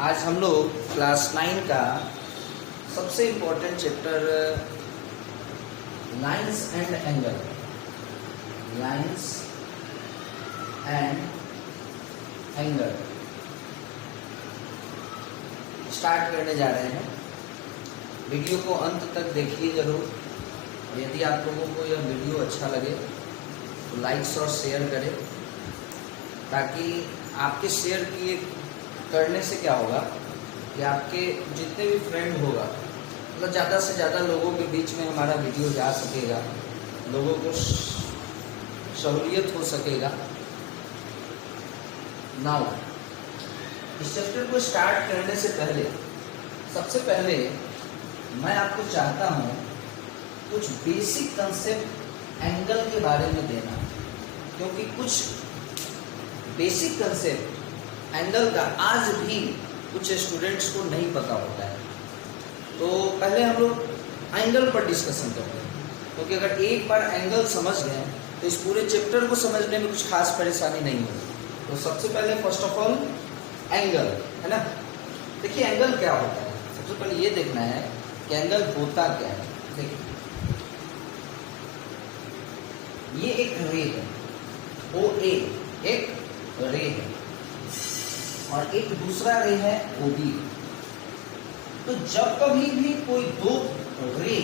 आज हम लोग क्लास 9 का सबसे important chapter lines and angle, lines and angle start करने जा रहे हैं। वीडियो को अंत तक देखिए जरूर, और यदि आप लोगों को यह वीडियो अच्छा लगे तो लाइक्स और शेयर करें, ताकि आपके शेयर किए करने से क्या होगा कि आपके जितने भी फ्रेंड होगा मतलब ज़्यादा से ज़्यादा लोगों के बीच में हमारा वीडियो जा सकेगा, लोगों को सहूलियत हो सकेगा। नाउ इस चैप्टर को स्टार्ट करने से पहले सबसे पहले मैं आपको चाहता हूँ कुछ बेसिक कंसेप्ट एंगल के बारे में देना, क्योंकि कुछ बेसिक कंसेप्ट एंगल का आज भी कुछ स्टूडेंट्स को नहीं पता होता है। तो पहले हम लोग एंगल पर डिस्कशन करते हैं, क्योंकि अगर एक बार एंगल समझ गए तो इस पूरे चैप्टर को समझने में कुछ खास परेशानी नहीं होगी। तो सबसे पहले फर्स्ट ऑफ ऑल एंगल है ना। देखिए एंगल क्या होता है, सबसे पहले ये देखना है कि एंगल होता क्या है। देखिए ये एक रे है, OA एक रे है और एक दूसरा रे है OB। तो जब कभी भी कोई दो रे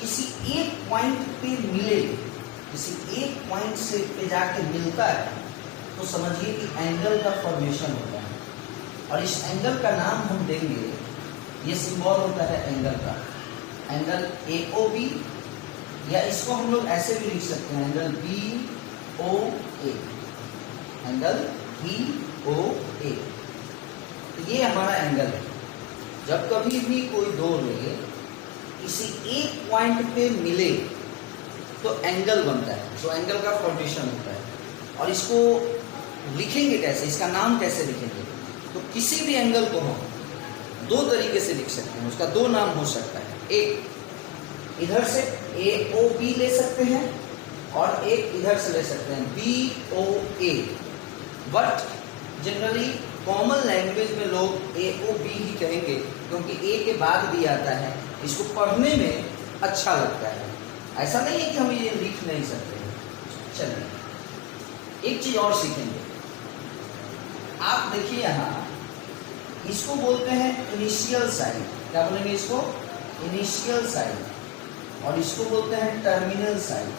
किसी एक पॉइंट पे मिले, किसी एक पॉइंट से पे जाके मिलता है, तो समझिए कि एंगल का फॉर्मेशन होता है। और इस एंगल का नाम हम देंगे, ये सिंबल होता है एंगल का, एंगल AOB, या इसको हम लोग ऐसे भी लिख सकते हैं एंगल BOA, एंगल BOA। तो ये हमारा एंगल है। जब कभी भी कोई दो रे किसी एक पॉइंट पे मिले तो एंगल बनता है, तो एंगल का फॉर्मेशन होता है। और इसको लिखेंगे कैसे, इसका नाम कैसे लिखेंगे? तो किसी भी एंगल को हम दो तरीके से लिख सकते हैं, उसका दो नाम हो सकता है। एक इधर से AOB ले सकते हैं और एक इधर से ले सकते हैं BOA। But generally common language में लोग AOB ही कहेंगे, क्योंकि A के बाद भी आता है, इसको पढ़ने में अच्छा लगता है। ऐसा नहीं है कि हम ये लिख नहीं सकते हैं। चलिए एक चीज और सीखेंगे। आप देखिए यहाँ, इसको बोलते हैं इनिशियल साइड। क्या बोलेंगे इसको? Initial side. और इसको बोलते हैं टर्मिनल साइड,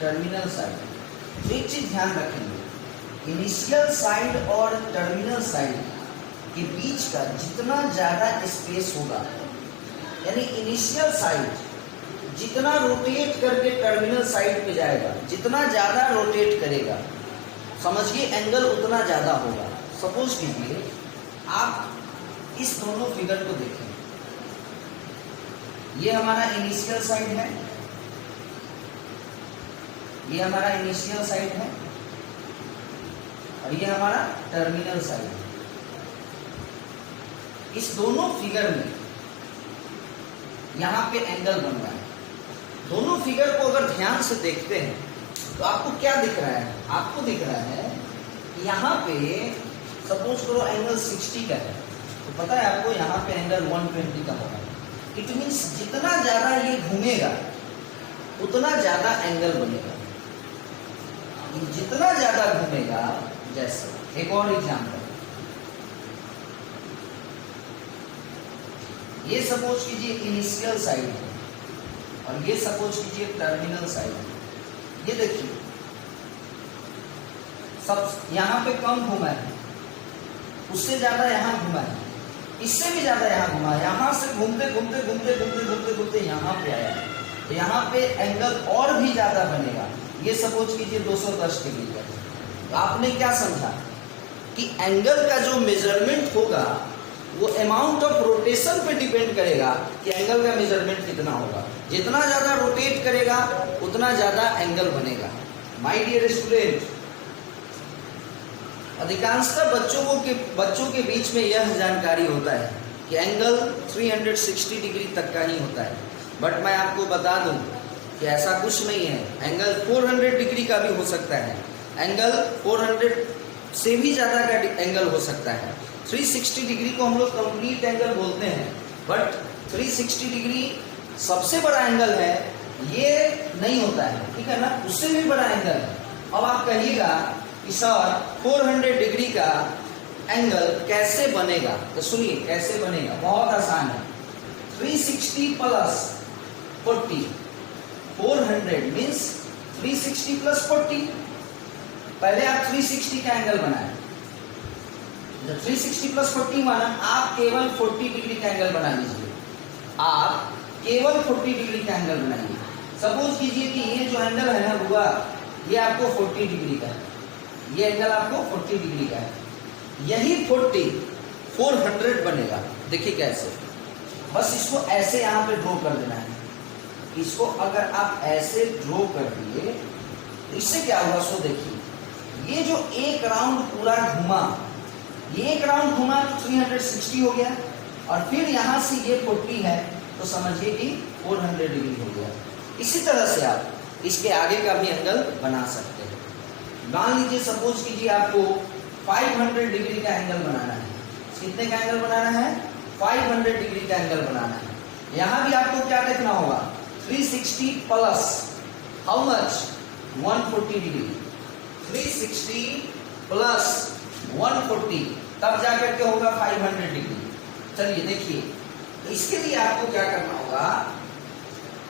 टर्मिनल साइड। तो एक चीज ध्यान रखेंगे, इनिशियल साइड और टर्मिनल साइड के बीच का जितना ज्यादा स्पेस होगा, यानी इनिशियल साइड जितना रोटेट करके टर्मिनल साइड पे जाएगा, जितना ज्यादा रोटेट करेगा, समझिए एंगल उतना ज्यादा होगा। सपोज कीजिए आप इस दोनों फिगर को देखें, ये हमारा इनिशियल साइड है, ये हमारा इनिशियल साइड है, और ये हमारा टर्मिनल साइड है। इस दोनों फिगर में यहां पे एंगल बन रहा है। दोनों फिगर को अगर ध्यान से देखते हैं तो आपको क्या दिख रहा है? आपको दिख रहा है कि यहाँ पे सपोज करो एंगल 60 का है, तो पता है आपको यहाँ पे एंगल 120 का होगा। इट मीन्स जितना ज्यादा ये घूमेगा उतना ज्यादा एंगल बनेगा। जितना ज्यादा घूमेगा, जैसे एक और एग्जांपल, ये सपोज कीजिए इनिशियल साइड है और ये सपोज कीजिए टर्मिनल साइड है। ये देखिए सब यहां पे कम घुमा है, उससे ज्यादा यहां घुमा है, इससे भी ज्यादा यहां घुमा है, यहां से घूमते घूमते घूमते घूमते घूमते घूमते यहां पे आया है, तो यहां पे एंगल और भी ज्यादा बनेगा। ये सपोज कीजिए 210 डिग्री का। तो आपने क्या समझा कि एंगल का जो मेजरमेंट होगा वो अमाउंट ऑफ रोटेशन पे डिपेंड करेगा कि एंगल का मेजरमेंट कितना होगा। जितना ज्यादा रोटेट करेगा उतना ज्यादा एंगल बनेगा। माय डियर स्टूडेंट, अधिकांशतः बच्चों के बीच में यह जानकारी होता है कि एंगल 360 डिग्री तक का ही होता है। बट मैं आपको बता दूं कि ऐसा कुछ नहीं है। एंगल 400 डिग्री का भी हो सकता है, एंगल से भी ज़्यादा का एंगल हो सकता है। 360 डिग्री को हम लोग कंप्लीट एंगल बोलते हैं, बट 360 डिग्री सबसे बड़ा एंगल है, ये नहीं होता है, ठीक है ना, उससे भी बड़ा एंगल है। अब आप कहिएगा कि सर 400 डिग्री का एंगल कैसे बनेगा, तो सुनिए कैसे बनेगा, बहुत आसान है। 360 प्लस 40, 400 मीन्स 360 प्लस 40। पहले आप 360 का एंगल बनाए, जब 360 प्लस 40 माना, आप केवल 40 डिग्री का एंगल बना लीजिए, आप केवल 40 डिग्री का एंगल बनाइए। सपोज कीजिए कि ये जो एंगल है ना हुआ, ये आपको 40 डिग्री का है, ये एंगल आपको 40 डिग्री का है, यही 40 400 बनेगा। देखिए कैसे, बस इसको ऐसे यहाँ पे ड्रॉ कर देना है। इसको अगर आप ऐसे ड्रॉ कर दिए तो इससे क्या हुआ, सो देखिए ये जो एक राउंड पूरा घुमा, ये एक राउंड घुमा तो 360 हो गया, और फिर यहां से ये 40 है तो समझिए कि 400 डिग्री हो गया। इसी तरह से आप इसके आगे का भी एंगल बना सकते हैं। मान लीजिए सपोज कीजिए आपको 500 डिग्री का एंगल बनाना है। कितने का एंगल बनाना है, 500 डिग्री का एंगल बनाना है। यहां भी आपको क्या देखना होगा, 360 plus how much, 140 degree, 360 plus 140, तब जाकर के होगा 500 डिग्री। चलिए देखिए, तो इसके लिए आपको क्या करना होगा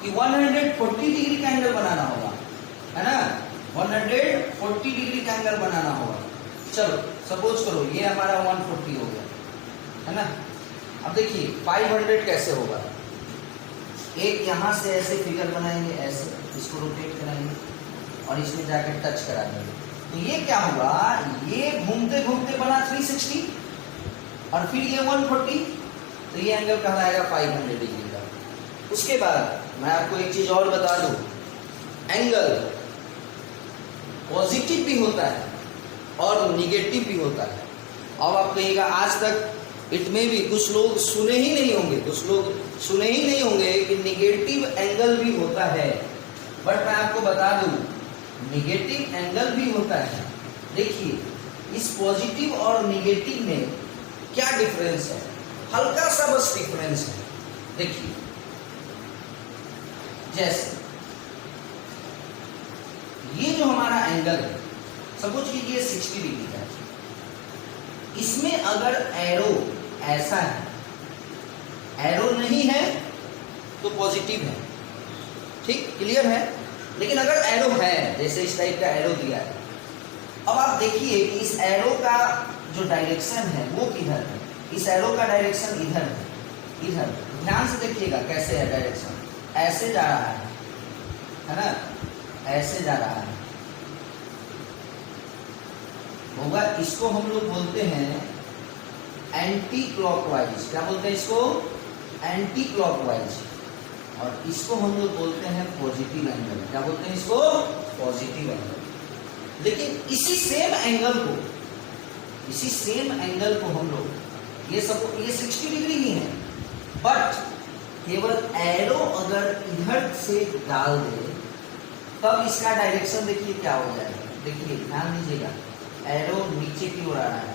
कि 140 डिग्री का एंगल बनाना होगा, है ना, 140 डिग्री का एंगल बनाना होगा। चलो सपोज करो ये हमारा 140 हो गया, है ना। अब देखिए 500 कैसे होगा, एक यहां से ऐसे फिगर बनाएंगे, ऐसे इसको रोटेट कराएंगे और इसमें जाकर टच करा देंगे, तो ये क्या हुआ, ये घूमते घूमते बना 360 और फिर ये 140, तो ये एंगल कहलाएगा 500 डिग्री का। उसके बाद मैं आपको एक चीज और बता दूं, एंगल पॉजिटिव भी होता है और निगेटिव भी होता है। अब आप कहिएगा आज तक इतने भी कुछ लोग सुने ही नहीं होंगे कि निगेटिव एंगल भी होता है, बट मैं आपको बता दूं निगेटिव एंगल भी होता है। देखिए इस पॉजिटिव और निगेटिव में क्या डिफरेंस है, हल्का सा बस डिफरेंस है। देखिए जैसे ये जो हमारा एंगल है, सपोज कीजिए 60 डिग्री का, इसमें अगर एरो ऐसा है, एरो नहीं है तो पॉजिटिव है, ठीक क्लियर है। लेकिन अगर एरो है, जैसे इस टाइप का एरो दिया है, अब आप देखिए कि इस एरो का जो डायरेक्शन है वो किधर है, इस एरो का डायरेक्शन इधर है, इधर। ध्यान से देखिएगा कैसे है डायरेक्शन, ऐसे जा रहा है ना, ऐसे जा रहा है होगा। इसको हम लोग बोलते हैं एंटी क्लॉकवाइज। क्या बोलते हैं इसको, एंटी क्लॉकवाइज। और इसको हम लोग बोलते हैं पॉजिटिव एंगल। क्या बोलते हैं इसको, पॉजिटिव एंगल। लेकिन इसी सेम एंगल को हम लोग ये 60 डिग्री ही है, बट केवल एरो अगर इधर से डाल दे तब इसका डायरेक्शन देखिए क्या हो जाएगा। देखिए ध्यान दीजिएगा, एरो नीचे की ओर आ रहा है,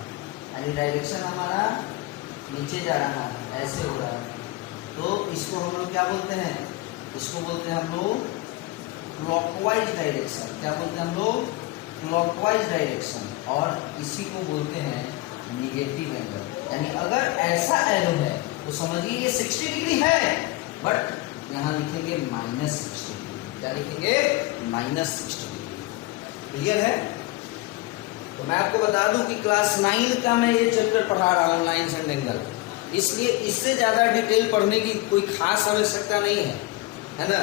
यानी डायरेक्शन हमारा नीचे जा रहा है, ऐसे हो रहा है। तो इसको हम लोग क्या बोलते हैं, इसको बोलते हैं हम लोग क्लॉकवाइज डायरेक्शन। क्या बोलते हैं हम लोग, क्लॉकवाइज डायरेक्शन। और इसी को बोलते हैं निगेटिव एंगल। यानी अगर ऐसा एरो है तो समझिए ये 60 डिग्री है, बट यहाँ लिखेंगे -60 डिग्री। क्या लिखेंगे, -60 डिग्री। क्लियर है। तो मैं आपको बता दूं कि क्लास 9 का मैं ये चैप्टर पढ़ा रहा हूँ, लाइन्स एंड एंगल, इसलिए इससे ज़्यादा डिटेल पढ़ने की कोई खास आवश्यकता नहीं है ना।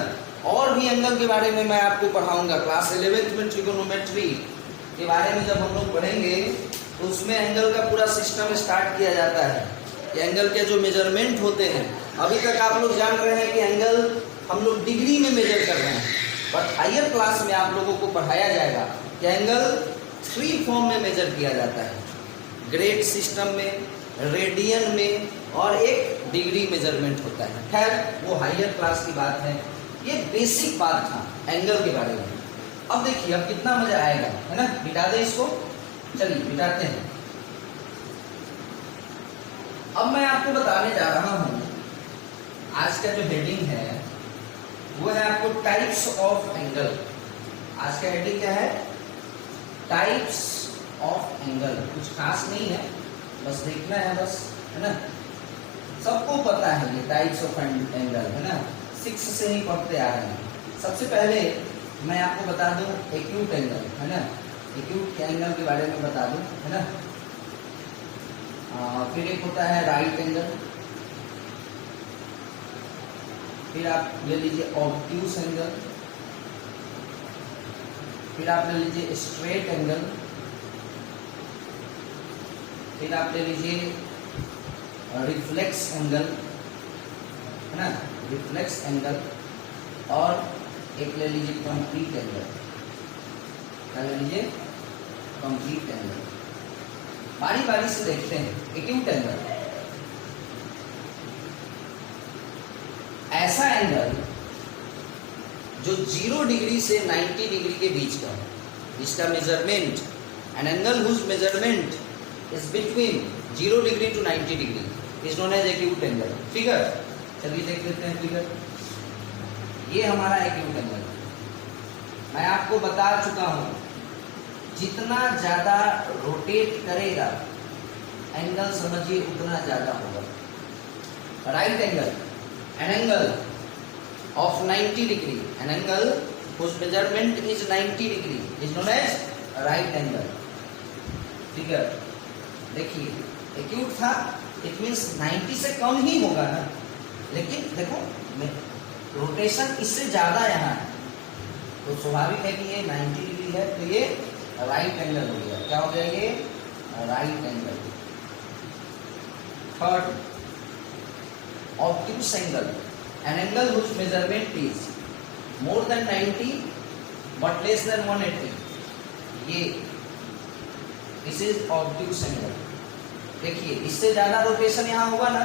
और भी एंगल के बारे में मैं आपको पढ़ाऊंगा। क्लास 11th में ट्रिगोनोमेट्री के बारे में जब हम लोग पढ़ेंगे तो उसमें एंगल का पूरा सिस्टम स्टार्ट किया जाता है। एंगल के जो मेजरमेंट होते हैं, अभी तक आप लोग जान रहे हैं कि एंगल हम लोग डिग्री में मेजर कर रहे हैं, बट हायर क्लास में आप लोगों को पढ़ाया जाएगा कि एंगल 3 फॉर्म में मेजर किया जाता है, ग्रेड सिस्टम में, रेडियन में, और एक डिग्री मेजरमेंट होता है। खैर वो हायर क्लास की बात है, ये बेसिक बात था एंगल के बारे में। अब देखिए अब कितना मजा आएगा, है ना। मिटा दे इसको, चलिए मिटाते हैं। अब मैं आपको बताने जा रहा हूं, आज का जो हेडिंग है वो है आपको टाइप्स ऑफ एंगल। आज का हेडिंग क्या है? Types of angle. कुछ खास नहीं है, बस देखना है, बस, है ना। सबको पता है ये टाइप्स ऑफ एंगल, है ना, 6 से ही पढ़ते आ रहे हैं। सबसे पहले मैं आपको बता दूं एक्यूट एंगल, है ना, एक्यूट एंगल के बारे में बता दूं, है ना। फिर एक होता है राइट एंगल, फिर आप ले लीजिए ऑब्ट्यूस एंगल, फिर आप ले लीजिए स्ट्रेट एंगल, फिर आप ले लीजिए रिफ्लेक्स एंगल, है ना, रिफ्लेक्स एंगल, और एक ले लीजिए कंप्लीट एंगल। क्या ले लीजिए? Complete angle. बारी बारी से देखते हैं। एक्यूट एंगल ऐसा एंगल जो 0 डिग्री से 90 डिग्री के बीच का है, जिसका measurement, an angle whose measurement is between 0 degree to 90 degree is known as acute angle. Figure, चलिए देख लेते हैं फिगर। ये हमारा एक्यूट एंगल। मैं आपको बता चुका हूं, जितना ज्यादा रोटेट करेगा एंगल, समझिए उतना ज्यादा होगा। Right angle, an angle of 90 degree, an angle whose measurement is 90 degree is known as right angle। Figure देखिए, एक्यूट था, इट मींस 90 से कम ही होगा ना, लेकिन देखो रोटेशन इससे ज्यादा यहाँ है, तो स्वाभाविक है कि ये 90 डिग्री है, तो ये राइट एंगल हो गया। क्या हो गया? ये right angle. Third, obtuse angle, an angle whose measurement is more than 90 but less than 180, ये this is obtuse angle। देखिए, इससे ज्यादा रोटेशन यहाँ होगा ना,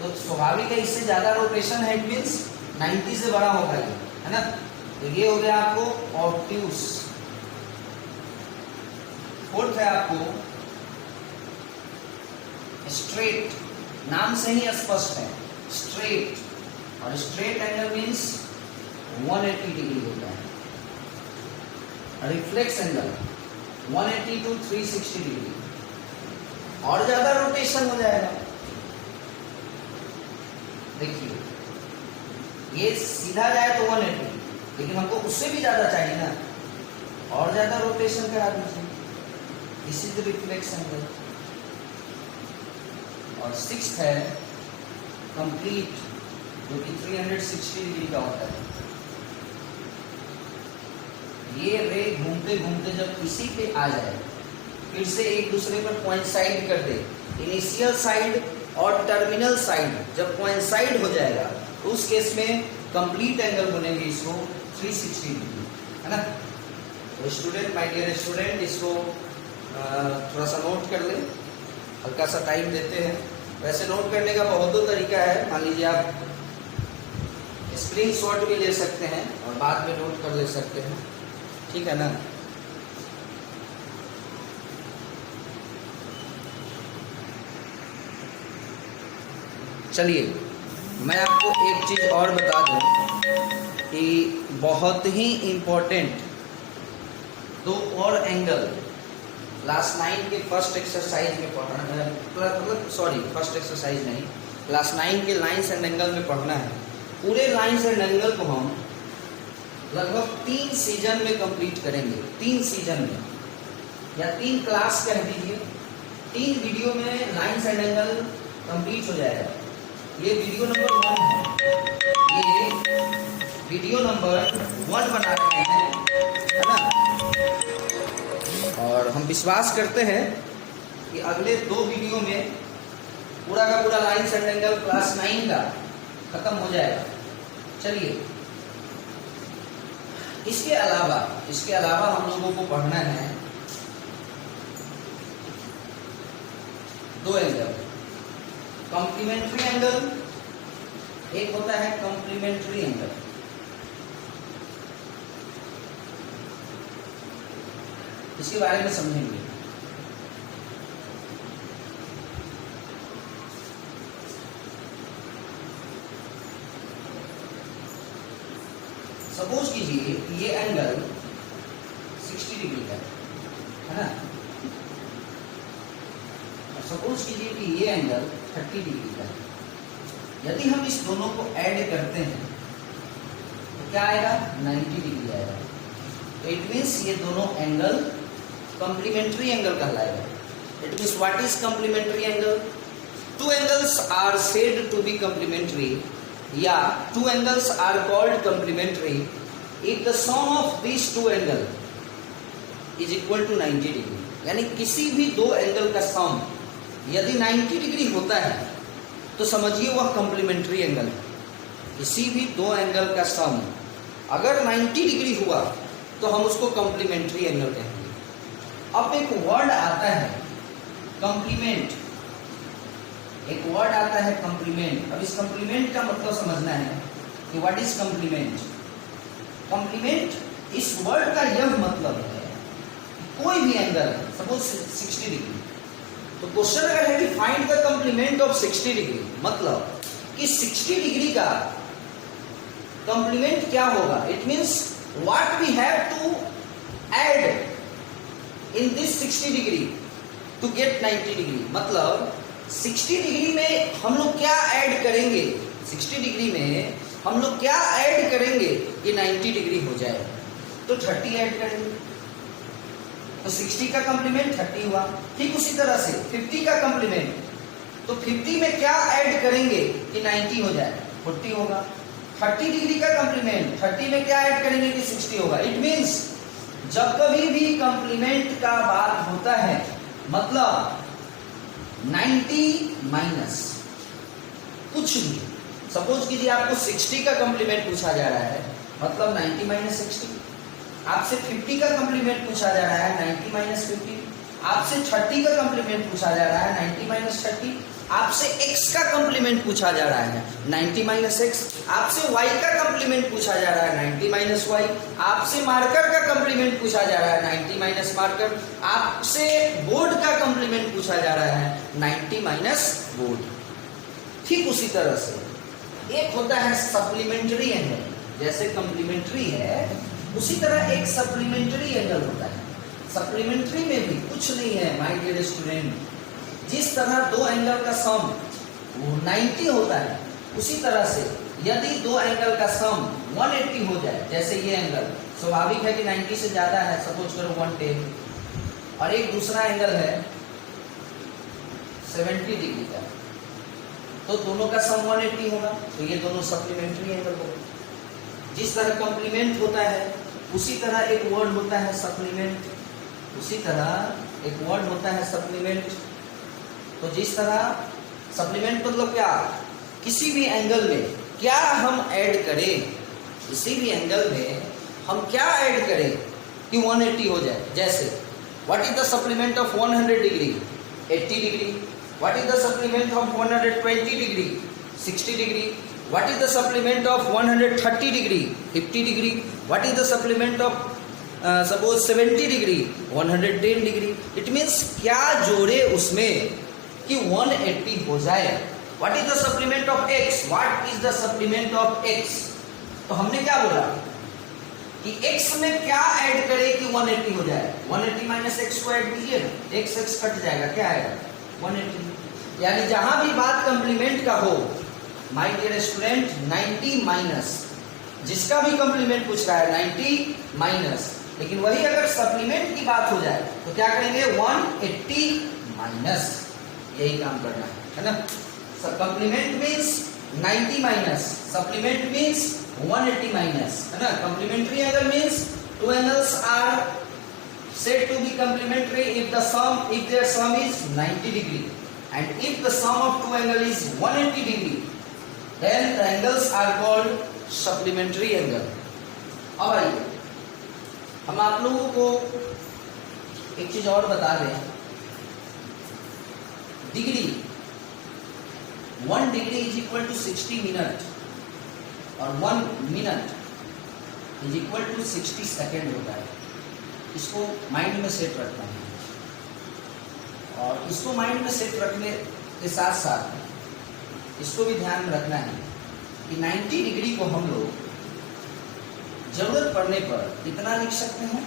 तो स्वाभाविक है इससे ज्यादा रोटेशन है, इट मींस 90 से बड़ा होगा ये, है ना। तो ये हो गया आपको ऑब्ट्यूस। फोर्थ है आपको स्ट्रेट, नाम से ही स्पष्ट है, स्ट्रेट, और स्ट्रेट एंगल मींस 180 डिग्री होता है। रिफ्लेक्स एंगल 180 टू 360 डिग्री, और ज्यादा रोटेशन हो जाएगा। देखिए, ये सीधा जाए तो 180, लेकिन हमको उससे भी ज्यादा चाहिए ना, और ज्यादा रोटेशन करा दीजिए। This is reflex angle. और सिक्स्थ है कंप्लीट, जो कि 360 डिग्री का होता है। ये रे घूमते घूमते जब इसी पे आ जाए, फिर से एक दूसरे पर कोइंसाइड कर दे, इनिशियल साइड और टर्मिनल साइड जब कोइंसाइड हो जाएगा, तो उस केस में कंप्लीट एंगल बनेंगे इसको 360 डिग्री, है ना। तो स्टूडेंट, माय डियर स्टूडेंट, इसको थोड़ा सा नोट कर ले, हल्का सा टाइम देते हैं। वैसे नोट करने का बहुत दो तरीका है। मान लीजिए आप स्क्रीनशॉट भी ले सकते हैं और बाद में नोट कर ले सकते हैं, ठीक है ना। चलिए, मैं आपको एक चीज़ और बता दूं कि बहुत ही इम्पोर्टेंट दो और एंगल क्लास 9 के फर्स्ट एक्सरसाइज में पढ़ना है, मतलब सॉरी फर्स्ट एक्सरसाइज नहीं, क्लास 9 के लाइंस एंड एंगल में पढ़ना है। पूरे लाइंस एंड एंगल को हम लगभग 3 सीजन में कंप्लीट करेंगे। 3 सीजन में, या 3 क्लास कह दीजिए, 3 वीडियो में लाइंस एंड एंगल कंप्लीट हो जाएगा। ये वीडियो नंबर 1 है, ये वीडियो नंबर 1 बना रहे हैं, है ना। और हम विश्वास करते हैं कि अगले 2 वीडियो में पूरा का पूरा लाइंस एंड एंगल क्लास 9 का खत्म हो जाएगा। चलिए, इसके अलावा हम लोगों को पढ़ना है 2 एंगल। कॉम्प्लीमेंट्री एंगल, एक होता है कॉम्प्लीमेंट्री एंगल। इसके बारे में समझेंगे। सपोज कीजिए कि ये एंगल 60 डिग्री का है ना, सपोज कीजिए कि ये एंगल 30 डिग्री का है। यदि हम इस दोनों को ऐड करते हैं तो क्या आएगा, 90 डिग्री आएगा। तो इट मीन्स ये दोनों एंगल कॉम्प्लीमेंट्री एंगल कहलाएगा। It means what is complementary angle? Two angles are said to be complementary या two angles are called complementary if the sum of this two angle is equal to 90 degree. यानी किसी भी दो angle का सम यदि 90 degree होता है तो समझिए वह कॉम्प्लीमेंट्री एंगल है। किसी भी दो एंगल का सम अगर 90 डिग्री हुआ तो हम उसको कॉम्प्लीमेंट्री एंगल कहेंगे। अब एक वर्ड आता है कॉम्प्लीमेंट, एक वर्ड आता है कॉम्प्लीमेंट। अब इस कॉम्प्लीमेंट का मतलब समझना है कि व्हाट इज कॉम्प्लीमेंट। कॉम्प्लीमेंट इस वर्ड का यह मतलब है कोई भी एंगल सपोज 60 डिग्री, तो क्वेश्चन अगर है कि find the complement of 60 degree, मतलब कि 60 डिग्री का कॉम्प्लीमेंट क्या होगा। It means what we have to add in this 60 degree to get 90 degree. मतलब 60 डिग्री में हम लोग क्या ऐड करेंगे, 60 डिग्री में हम लोग क्या ऐड करेंगे कि 90 डिग्री हो जाए। तो 30 ऐड करेंगे तो 60 का कॉम्प्लीमेंट 30 हुआ। ठीक उसी तरह से 50 का कॉम्प्लीमेंट, तो 50 में क्या ऐड करेंगे कि 90 हो जाए, 40 होगा। 30 डिग्री का कॉम्प्लीमेंट 30 में क्या ऐड करेंगे कि 60 होगा। इट मींस जब कभी भी कॉम्प्लीमेंट का बात होता है मतलब 90 माइनस कुछ भी, सपोज कीजिए आपको 60 का कॉम्प्लीमेंट पूछा जा रहा है मतलब 90 माइनस 60। आपसे 50 का कॉम्प्लीमेंट पूछा जा रहा है 90 माइनस 50। आपसे 30 का कॉम्प्लीमेंट पूछा जा रहा है 90 माइनस 30। आपसे x का कॉम्प्लीमेंट पूछा जा रहा है 90 माइनस x। आपसे y का कॉम्प्लीमेंट पूछा जा रहा है 90 माइनस y। आपसे मार्कर का कॉम्प्लीमेंट पूछा जा रहा है 90 माइनस मार्कर। आपसे बोर्ड का कॉम्प्लीमेंट पूछा जा रहा है 90 माइनस बोर्ड। ठीक उसी तरह से एक होता है सप्लीमेंट्री एंगल, जैसे कॉम्प्लीमेंट्री है उसी तरह एक सप्लीमेंट्री एंगल होता है। सप्लीमेंट्री में भी कुछ नहीं है माय डियर स्टूडेंट, जिस तरह दो एंगल का सम 90 होता है उसी तरह से यदि दो एंगल का सम 180 हो जाए, जैसे ये एंगल स्वाभाविक है कि 90 से ज्यादा है, सपोज करो 110, और एक दूसरा एंगल है 70 डिग्री का, तो दोनों का सम 180 होगा, तो ये दोनों सप्लीमेंट्री एंगल होगा। जिस तरह कॉम्प्लीमेंट होता है उसी तरह एक वर्ड होता है सप्लीमेंट, उसी तरह एक वर्ड होता है सप्लीमेंट। तो जिस तरह सप्लीमेंट मतलब क्या, किसी भी एंगल में क्या हम ऐड करें, किसी भी एंगल में हम क्या ऐड करें कि 180 हो जाए। जैसे what is the supplement of 100 degree, 80 degree. What is the supplement of 120 degree, 60 degree. What is the supplement of 130 degree, 50 degree? What is the supplement of suppose 70 degree, 110 degree? It means क्या जोड़े उसमें कि 180 हो जाए। What is the supplement of x? What is the supplement of x? तो हमने क्या बोला कि x में क्या ऐड करें कि 180 हो जाए। 180 माइनस एक्स को ऐड कीजिए ना, x कट जाएगा, क्या आएगा 180। यानी जहां भी बात कॉम्प्लीमेंट का हो माय डियर स्टूडेंट 90 माइनस, जिसका भी कॉम्प्लीमेंट पूछ रहा है 90 माइनस, लेकिन वही अगर सप्लीमेंट की बात हो जाए तो क्या करेंगे 180 माइनस, यही काम करना है ना। Complement means 90 minus, supplement means 180 minus, है ना। Complementary angle means two angles are said to be complementary if their sum is 90 degree and if the sum of two angle is 180 degree, then the angles are called supplementary angle। अब आइए हम आप लोगों को एक चीज और बता दें, degree 1 degree is equal to 60 minute और 1 minute is equal to 60 second होता है। इसको माइंड में सेट रखना है। और इसको माइंड में सेट रखने के साथ साथ इसको भी ध्यान में रखना है कि 90 डिग्री को हम लोग जरूरत पड़ने पर कितना लिख सकते हैं,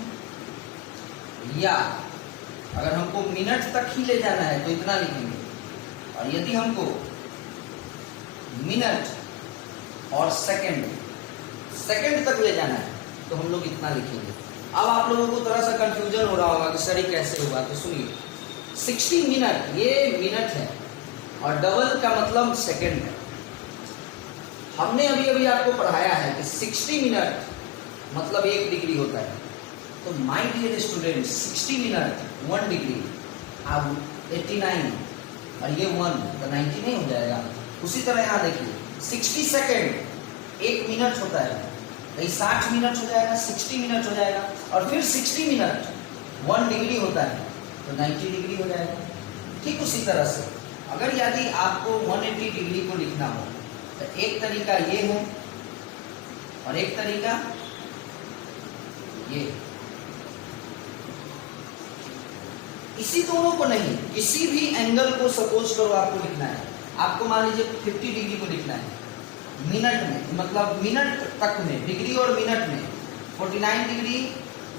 या अगर हमको मिनट तक ही ले जाना है तो इतना लिखेंगे, और यदि हमको मिनट और सेकंड तक ले जाना है तो हम लोग इतना लिखेंगे। अब आप लोगों को थोड़ा सा कंफ्यूजन हो रहा होगा कि सर ये कैसे हुआ, तो सुनिए 60 मिनट ये मिनट है और डबल का मतलब सेकंड है। हमने अभी अभी आपको पढ़ाया है कि 60 मिनट मतलब 1 डिग्री होता है। तो my dear student 60 minute 1 degree, अब 89 और ये 1 तो 90 नहीं हो जाएगा। उसी तरह यहाँ देखिए 60 सेकेंड 1 मिनट होता है, तो 60 मिनट हो जाएगा, 60 मिनट हो जाएगा, और फिर 60 मिनट 1 डिग्री होता है तो 90 डिग्री हो जाएगा। ठीक उसी तरह से अगर यदि आपको 180 डिग्री को लिखना हो तो एक तरीका ये है और एक तरीका ये। इसी दोनों को नहीं, किसी भी एंगल को सपोज करो आपको लिखना है, आपको मान लीजिए 50 डिग्री को लिखना है मिनट में, मतलब मिनट तक में, डिग्री और मिनट में 49 degree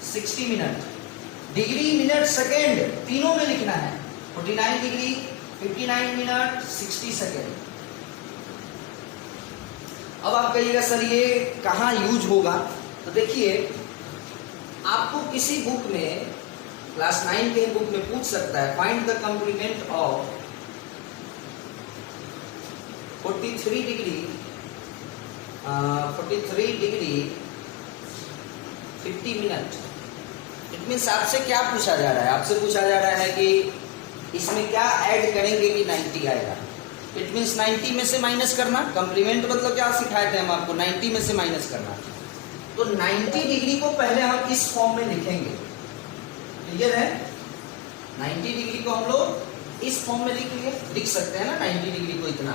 60 minute, degree minute second तीनों में लिखना है, 49 डिग्री 59 मिनट 60 सेकेंड। अब आप कहिएगा सर ये कहाँ यूज होगा, तो देखिए आपको किसी बुक में क्लास 9 के बुक में पूछ सकता है find the complement of 43 degree 50 minute. It means आपसे क्या पूछा जा रहा है, आपसे पूछा जा रहा है कि इसमें क्या ऐड करेंगे कि 90 आएगा। इट मीन्स 90 में से माइनस करना, कंप्लीमेंट मतलब क्या सिखाए थे हम आपको, 90 में से माइनस करना। तो 90 डिग्री को पहले हम इस फॉर्म में लिखेंगे, क्लियर है। 90 डिग्री को हम लोग इस फॉर्म में लिख सकते हैं ना, 90 डिग्री को इतना,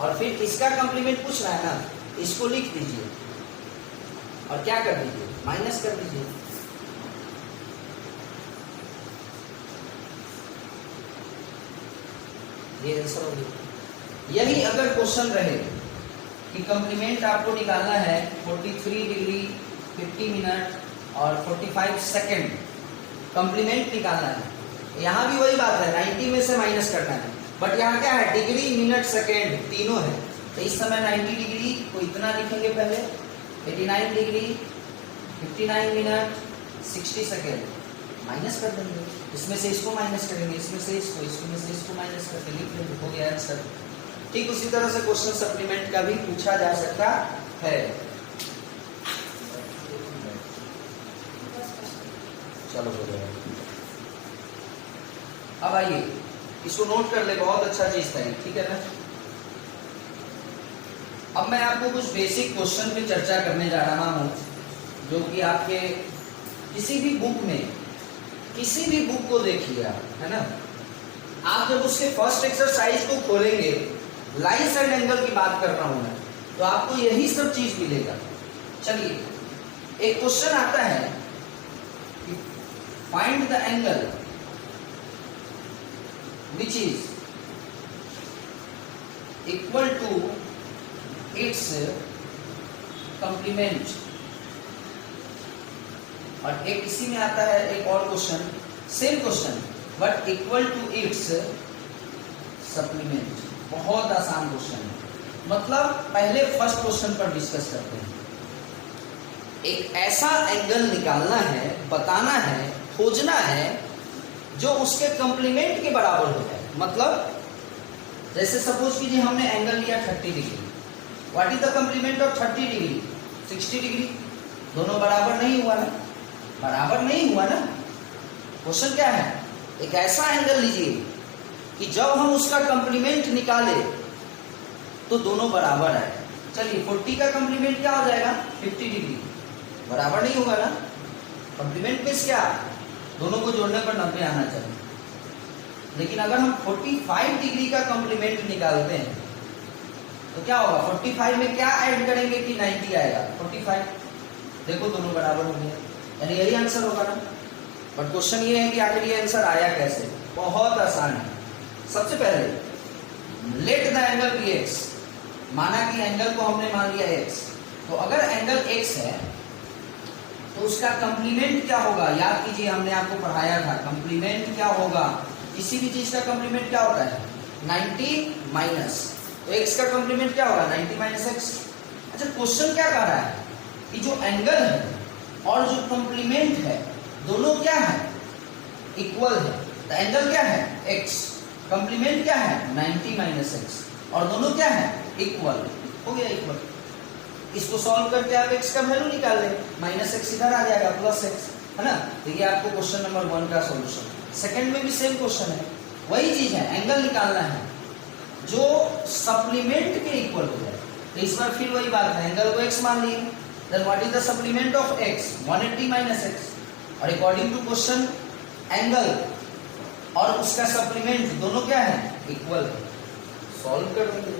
और फिर इसका कंप्लीमेंट पूछ रहा है ना, इसको लिख दीजिए और क्या कर दीजिए, माइनस कर दीजिए। ये आंसर हो गया। यही अगर क्वेश्चन रहे कि कंप्लीमेंट आपको निकालना है 43 डिग्री 50 मिनट और 45 सेकेंड, कंप्लीमेंट निकालना है, यहाँ भी वही बात है 90 में से माइनस करना है, बट यहाँ क्या है डिग्री मिनट सेकेंड तीनों है। तो इस समय 90 डिग्री को इतना लिखेंगे पहले, 89 डिग्री 59 मिनट 60 सेकेंड, माइनस कर देंगे, इसमें से इसको माइनस करेंगे, इसमें से इसको, इसमें से इसको माइनस करके लिख लेंगे, हो गया आंसर। ठीक उसी तरह से क्वेश्चन सप्लीमेंट का भी पूछा जा सकता है। चलो हो गया। अब आइए इसको नोट कर ले, बहुत अच्छा चीज था ये, ठीक है ना। अब मैं आपको कुछ बेसिक क्वेश्चन पे चर्चा करने जा रहा हूं, जो कि आपके किसी भी बुक में, किसी भी बुक को देखिए आप, है ना, आप जब उसके फर्स्ट एक्सरसाइज को खोलेंगे, लाइन्स एंड एंगल की बात कर रहा हूं मैं, तो आपको यही सब चीज मिलेगा। चलिए एक क्वेश्चन आता है कि find the angle which is equal to its complement, और एक इसी में आता है एक और question, same question but equal to its supplement. बहुत आसान क्वेश्चन है, मतलब पहले फर्स्ट क्वेश्चन पर डिस्कस करते हैं। एक ऐसा एंगल निकालना है, बताना है, खोजना है जो उसके कंप्लीमेंट के बराबर हो जाए। मतलब जैसे सपोज कीजिए हमने एंगल लिया 30 degree, what is the complement of 30 degree 60 degree, दोनों बराबर नहीं हुआ ना, बराबर नहीं हुआ ना। क्वेश्चन क्या है, एक ऐसा एंगल लीजिए कि जब हम उसका कंप्लीमेंट निकाले तो दोनों बराबर आए। चलिए 40 का कंप्लीमेंट क्या हो जाएगा 50 डिग्री, बराबर नहीं होगा ना। कंप्लीमेंट मींस क्या, दोनों को जोड़ने पर 90 आना चाहिए। लेकिन अगर हम 45 डिग्री का कंप्लीमेंट निकालते हैं तो क्या होगा, 45 में क्या ऐड करेंगे कि 90 आएगा, 45, देखो दोनों बराबर हो गए, यानी यही आंसर होगा ना। बट क्वेश्चन ये है कि आखिर ये आंसर आया कैसे। बहुत आसान है। सबसे पहले let the angle be x, माना कि एंगल को हमने मान लिया एक्स, तो अगर एंगल एक्स है तो उसका कंप्लीमेंट क्या होगा। याद कीजिए हमने आपको पढ़ाया था कंप्लीमेंट क्या होगा, किसी भी चीज का कंप्लीमेंट क्या होता है 90 माइनस, तो एक्स का कंप्लीमेंट क्या होगा 90 माइनस एक्स। अच्छा क्वेश्चन क्या कह रहा है कि जो एंगल है और जो कंप्लीमेंट है दोनों क्या है इक्वल है। तो एंगल क्या है x, कंप्लीमेंट क्या है 90 माइनस एक्स, और दोनों क्या है इक्वल। हो गया इक्वल। इसको सॉल्व करके आप x का वैल्यू निकाल लें, माइनस एक्स इधर आ जाएगा प्लस एक्स, है ना। देखिए आपको क्वेश्चन नंबर 1 का सॉल्यूशन। सेकंड में भी सेम क्वेश्चन है, वही चीज है, एंगल निकालना है जो सप्लीमेंट के इक्वल हो जाए। तो इस बार फिर वही बात है, एंगल को x मान लिए, then what is the supplement of x 180 minus x, और अकॉर्डिंग टू क्वेश्चन एंगल और उसका सप्लीमेंट दोनों क्या है इक्वल है। सॉल्व कर देंगे।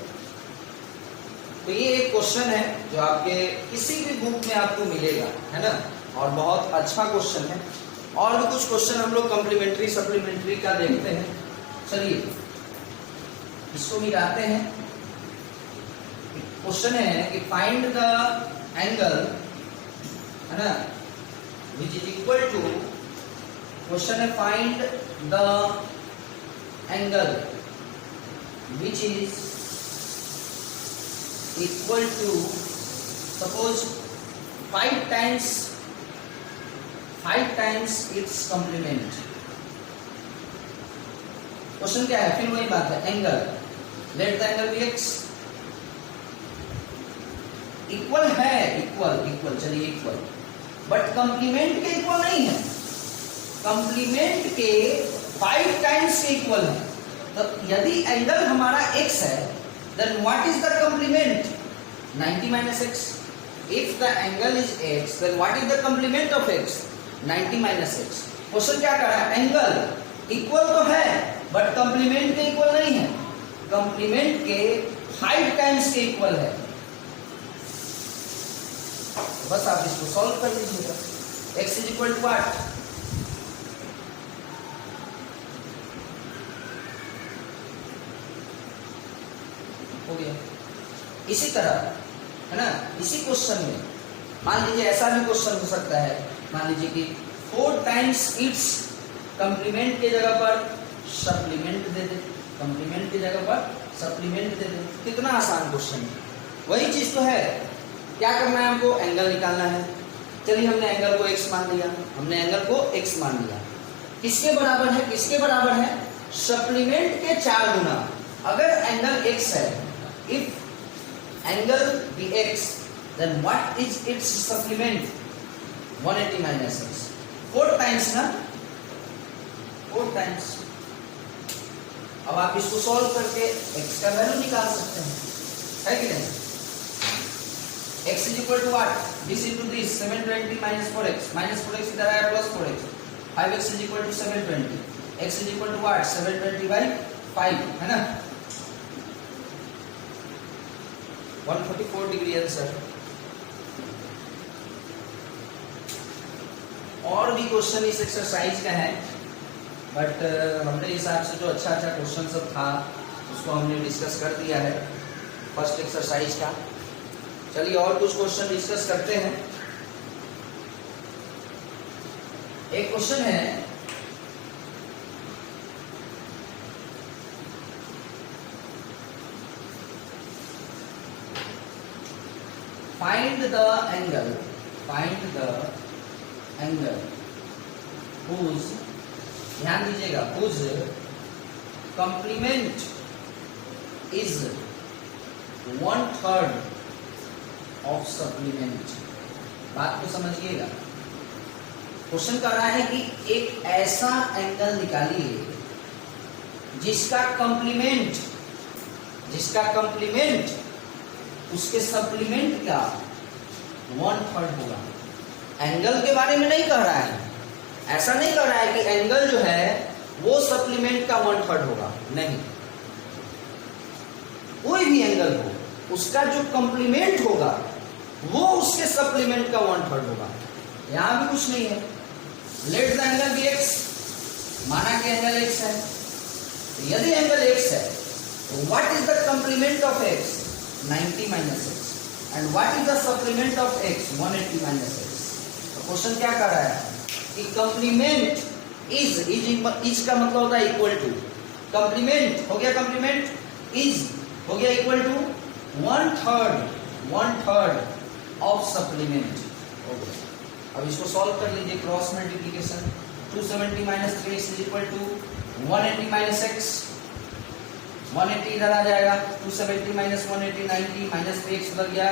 तो ये एक क्वेश्चन है जो आपके किसी भी बुक में आपको मिलेगा, है ना, और बहुत अच्छा क्वेश्चन है। और भी कुछ क्वेश्चन हम लोग कॉम्प्लीमेंट्री सप्लीमेंट्री का देखते हैं। चलिए इसको मिलाते हैं। क्वेश्चन है कि फाइंड द एंगल, है ना, which is equal to, question है find the angle which is equal to suppose 5 times its complement. Question क्या है, फिर वही बात है, angle let the angle be x, equal है, इक्वल चलिए इक्वल, बट कंप्लीमेंट के इक्वल नहीं है, कंप्लीमेंट के 5 टाइम्स के इक्वल है। तो यदि एंगल हमारा x है, then what is the complement 90 minus x। if the angle is x, then what is the complement of x 90 minus x। Question क्या कर रहा है, एंगल इक्वल तो है बट कंप्लीमेंट के इक्वल नहीं है, कंप्लीमेंट के 5 टाइम्स के इक्वल है। बस आप इसको सॉल्व कर लीजिएगा। x is equal to what, हो गया। इसी तरह, है ना, इसी क्वेश्चन में मान लीजिए ऐसा भी क्वेश्चन हो सकता है, मान लीजिए कि 4 टाइम्स इट्स, कंप्लीमेंट के जगह पर सप्लीमेंट दे दे, कंप्लीमेंट की जगह पर सप्लीमेंट दे दे। कितना आसान क्वेश्चन है, वही चीज तो है। क्या करना है हमको, एंगल निकालना है। चलिए हमने एंगल को x मान लिया, हमने एंगल को x मान लिया, किसके बराबर है, किसके बराबर है, सप्लीमेंट के 4 गुना। अगर एंगल x है, if angle be x, then what is its supplement 180 minus x, 4 times ना, 4 टाइम्स। अब आप इसको सॉल्व करके x का वैल्यू निकाल सकते हैं, है कि नहीं। x is equal to what, this into this 720 minus 4x, minus 4x इधर आया plus 4x, 5x is equal to 720, x is equal to what 720 by 5, है ना, 144 डिग्री आंसर। और भी क्वेश्चन इस एक्सरसाइज का है, बट हमारे हिसाब से जो अच्छा क्वेश्चन सब था उसको हमने डिस्कस कर दिया है फर्स्ट एक्सरसाइज का। चलिए और कुछ क्वेश्चन डिस्कस करते हैं। एक क्वेश्चन है, फाइंड द एंगल whose, ध्यान दीजिएगा, whose complement is 1/3 of supplement. बात को समझिएगा। क्वेश्चन कर रहा है कि एक ऐसा एंगल निकालिए जिसका कंप्लीमेंट उसके सप्लीमेंट का 1/3 होगा। एंगल के बारे में नहीं कह रहा है, ऐसा नहीं कह रहा है कि एंगल जो है वो सप्लीमेंट का 1/3 होगा, नहीं, कोई भी एंगल हो उसका जो कंप्लीमेंट होगा वो उसके सप्लीमेंट का 1/3 होगा। यहां भी कुछ नहीं है, let the angle be x, माना कि एंगल एक्स है, तो यदि एंगल एक्स है तो what is the complement of x? 90 minus x, and what is the supplement of x? 180 minus x. तो क्वेश्चन क्या कर रहा है कि कंप्लीमेंट इज का मतलब होता है इक्वल टू, कंप्लीमेंट हो गया, कंप्लीमेंट इज हो गया इक्वल टू 1/3 ऑफ सप्लीमेंट हो गया। अब इसको सॉल्व कर लीजिए, cross multiplication, 270 minus 3x is equal to 180 minus x, 180 इधर आ जाएगा, 270 माइनस 180 90 माइनस 3x उधर गया,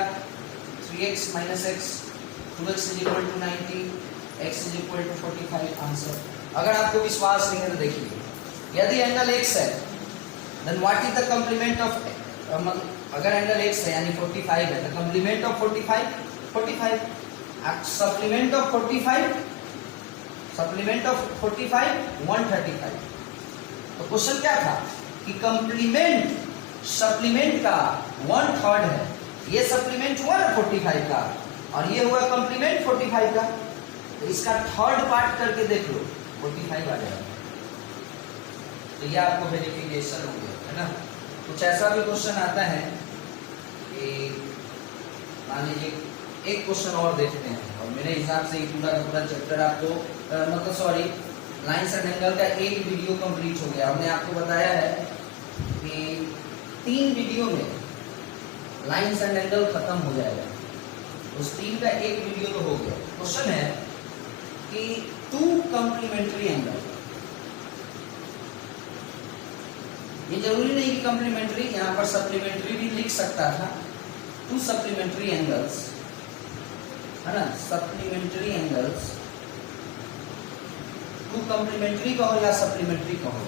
3x minus x, 2x is equal to 90, x is equal to 45 answer. अगर आपको विश्वास नहीं है तो देखिए, यदि एंगल x है then what is the complement of, अगर एंगल x है यानी 45 है तो कंप्लीमेंट ऑफ 45 45, सप्लीमेंट ऑफ 45 135। तो क्वेश्चन क्या था कि कंप्लीमेंट सप्लीमेंट का 1/3 है, ये सप्लीमेंट हुआ ना 45 का और ये हुआ कंप्लीमेंट 45 का, तो इसका थर्ड पार्ट करके देख लो 45 आ जाएगा। तो ये आपको वेरिफिकेशन हो गया है ना। कुछ ऐसा भी क्वेश्चन आता है कि मान लीजिए एक क्वेश्चन और देखते हैं, और मेरे हिसाब से ये पूरा का पूरा चैप्टर आपको मतलब सॉरी लाइन्स एंड एंगल का एक वीडियो कंप्लीट हो गया। हमने आपको बताया है कि 3 वीडियो में लाइन्स एंड एंगल खत्म हो जाएगा, उस 3 का एक वीडियो तो हो गया। क्वेश्चन है कि 2 कंप्लीमेंट्री एंगल, ये जरूरी नहीं कि कंप्लीमेंट्री, यहाँ पर सप्लीमेंट्री भी लिख सकता था, 2 सप्लीमेंट्री एंगल्स है ना, सप्लीमेंट्री एंगल्स, 2 कंप्लीमेंट्री कहो या सप्लीमेंट्री कहो,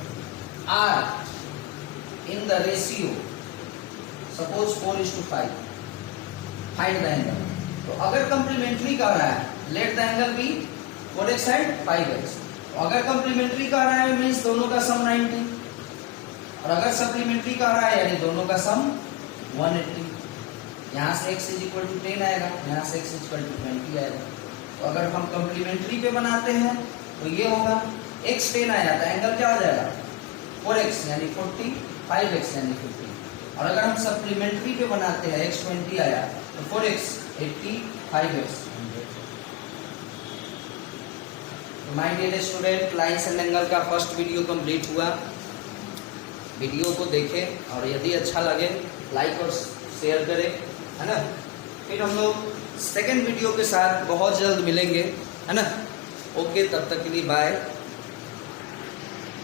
are in the ratio suppose 4:5, find the angle. तो अगर कंप्लीमेंट्री कह रहा है let the angle be 4x and 5x, अगर कंप्लीमेंट्री कह रहा है मीन्स दोनों का सम 90, और अगर सप्लीमेंट्री कह रहा है यानी दोनों का सम 180। यहाँ से x इज इक्वल टू 10 आएगा, यहाँ से x इज इक्वल टू 20 आएगा। तो अगर हम कंप्लीमेंट्री पे बनाते हैं तो ये होगा x 10 आया था, एंगल क्या हो जाएगा 4x यानी 40, 5x यानी 50। और अगर हम सप्लीमेंट्री पे बनाते हैं x 20 आया तो 4x 80, 5x 100। तो my dear student, lines and angle का फर्स्ट वीडियो कंप्लीट हुआ। वीडियो को देखें और यदि अच्छा लगे लाइक और शेयर करें, है ना। फिर हम लोग सेकेंड वीडियो के साथ बहुत जल्द मिलेंगे, है ना। ओके, तब तक के लिए बाय।